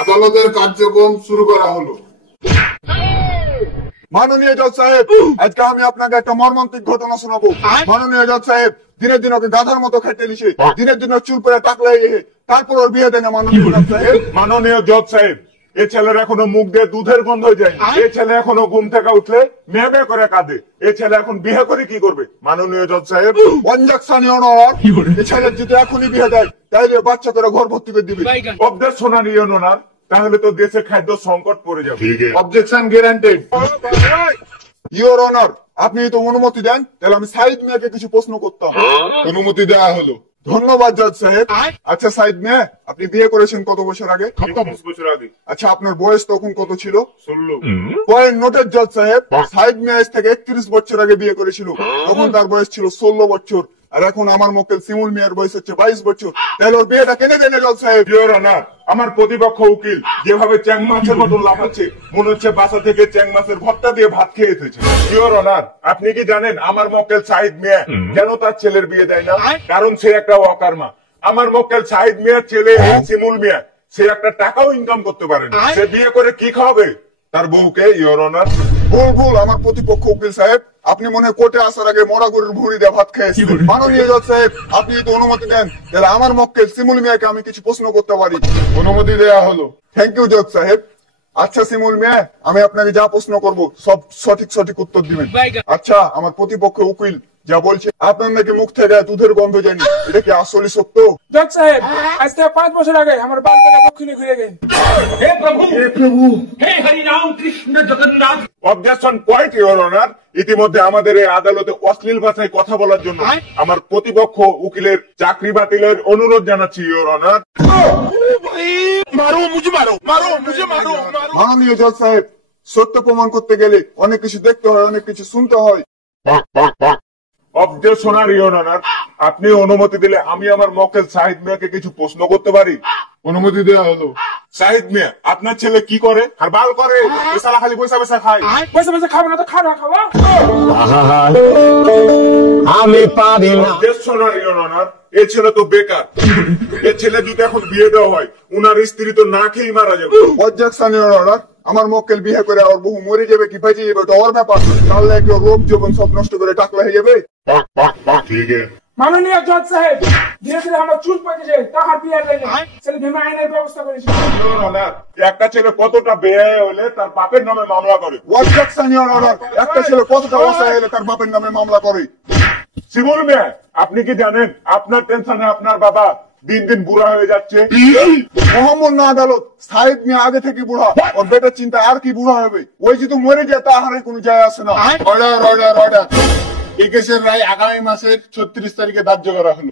আদালতের কার্যক্রম শুরু করা হলো। মাননীয় জজ সাহেব, আজকে আমি আপনাকে একটা মর্মান্তিক ঘটনা শোনাবো। মাননীয় জজ সাহেব, দিনের দিন ওকে গাধার মতো খেটে নিছে, দিনের দিন চুল করে টাকলাই, তারপর ওর বিয়ে দেয় না। মাননীয় জজ সাহেব, মাননীয় জজ সাহেব, এ ছেলের এখনো মুখ দিয়ে দুধের গন্ধ যায়। এ ছেলে এখনো ঘুম থেকে উঠলে মেয়ে করে কাঁদে। এ ছেলে এখন বিয়ে করে কি করবে? মাননীয় জজ সাহেব, অবজেকশন ইওর অনার, এই ছেলের যদি এখনই বিয়ে দেয় তাহলে বাচ্চা করে ঘর ভর্তি করে দিবে। অবজেকশন ইওর অনার, তাহলে তো দেশে খাদ্য সংকট পড়ে যাবে। Objection guaranteed. ইওর অনার, আপনি তো অনুমতি দেন, তাহলে আমি সাইদ মিয়াকে কিছু প্রশ্ন করতাম। অনুমতি দেওয়া হলো। ধন্যবাদ জজ সাহেব। আচ্ছা সাইদ মিয়া, আপনি বিয়ে করেছেন কত বছর আগে? 20 বছর আগে। আচ্ছা, আপনার বয়স তখন কত ছিল? 16। পয়েন্ট নোটেড জজ সাহেব, সাইদ মিয়া আজ থেকে 31 বছর আগে বিয়ে করেছিল, তখন তার বয়স ছিল 16 বছর। আর এখন আমার মক্কেল শিমুল মিয়ার বয়স হচ্ছে 22 বছর। তাহলে ওর বিয়েটা কেনে দেন জজ সাহেব? ইওর অনার, আমার প্রতিপক্ষ উকিল যেভাবে চ্যাং মাছের মতো লাফাচ্ছে, মনে হচ্ছে বাসা থেকে চ্যাং মাছের ভর্তা দিয়ে ভাত খেয়ে এসেছে। ইওর অনার, আপনি কি জানেন আমার মক্কেল সাইদ মিয়া কেন তার ছেলের বিয়ে দেয় না? কারণ সে একটা অকার্মা। আমার মক্কেল সাইদ মিয়ার ছেলে শিমুল মিয়া, সে একটা টাকাও ইনকাম করতে পারে না। সে বিয়ে করে কি খাওয়াবে তার বউকে? ইওর অনার, ভুল ভুল, আমার প্রতিপক্ষ উকিল সাহেব, আপনি মনে হয় কোর্টে আসার আগে মরা গরুর ভুঁড়ি দিয়ে ভাত খেয়েছেন। মাননীয় জজ সাহেব, আপনি যদি অনুমতি দেন তাহলে আমার মক্কেল শিমুল মিয়াকে আমি কিছু প্রশ্ন করতে পারি। অনুমতি দেওয়া হলো। থ্যাংক ইউ জজ সাহেব। আচ্ছা শিমুল মিয়া, আমি আপনাকে যা প্রশ্ন করব সব সঠিক উত্তর দিবেন। আচ্ছা, আমার প্রতিপক্ষ উকিল যা বলছে আপনার নাকি মুখ থেকে দুধের গন্ধ জানি, এটা কি আসলে সত্য? জজ সাহেব, আজ থেকে 5 বছর আগে আমার বাল থেকে দক্ষিণে ঘুরে গেছে। हे प्रभु हे Hari Ram Krishna Jagannath. Objection point your honour. ইতিমধ্যে আমাদের এই আদালতে অশ্লীল ভাষায় কথা বলার জন্য আমার প্রতিপক্ষ উকিলের চাকরি বাতিলের অনুরোধ জানাচ্ছি ইওর অনার। মাননীয় জজ সাহেব, সত্য প্রমাণ করতে গেলে অনেক কিছু দেখতে হয়, অনেক কিছু শুনতে হয়। অবজেকশন ইওর অনার, আপনি অনুমতি দিলে আমি আমার মক্কেল সাহিদ মিয়াকে কিছু প্রশ্ন করতে পারি? অনুমতি দেওয়া হলো। সাহিদ মিয়া, আপনার ছেলে কি করে? আর বাল করে? এ শালা খালি পয়সা পয়সা খায়। পয়সা পয়সা খাবে না তো খানা খাওয়া। আমি পারি না। অবজেকশন ইওর অনার, এ ছেলে তো বেকার। এ ছেলে যদি এখন বিয়ে দেওয়া হয়, উনার স্ত্রী তো না খেয়েই মারা যাবে। অবজেকশন ইওর অনার, আমার মক্কেল বিয়ে করে ওর বহু মরে যাবে কি বেঁচে যাবে ওটা ওর ব্যাপার, তাহলে কি ওর রোগ জীবন সব নষ্ট করে টাকলা হয়ে যাবে? ঠিক আছে। মাননীয় জজ সাহেব, ধীরে ধীরে আমার চুল পড়েছে, তাহার বিয়ে দেয়নি, ছেলে ভেমে আইনের ব্যবস্থা করেছে। ইওর অনার, একটা ছেলে কতটা বেহায়া হলে তার বাপের নামে মামলা করে? অবজেকশন ইওর অনার, একটা ছেলে কতটা অসহায় হলে তার বাপের নামে মামলা করে? শিমুল মিয়া, আপনি কি জানেন আপনার টেনশনে আপনার বাবা দিন দিন বুড়া হয়ে যাচ্ছে? মোহাম্মদ না আদালত, সাহেব মিয়া আগে থেকে বুড়া, ওর বেটার চিন্তা আর কি বুড়া হবে? ওই যদি মরে যায় তাহারে কোনো যায় আসে না। Order order order. এই কেসের রায় আগামী মাসের 36 তারিখে ধার্য করা হলো।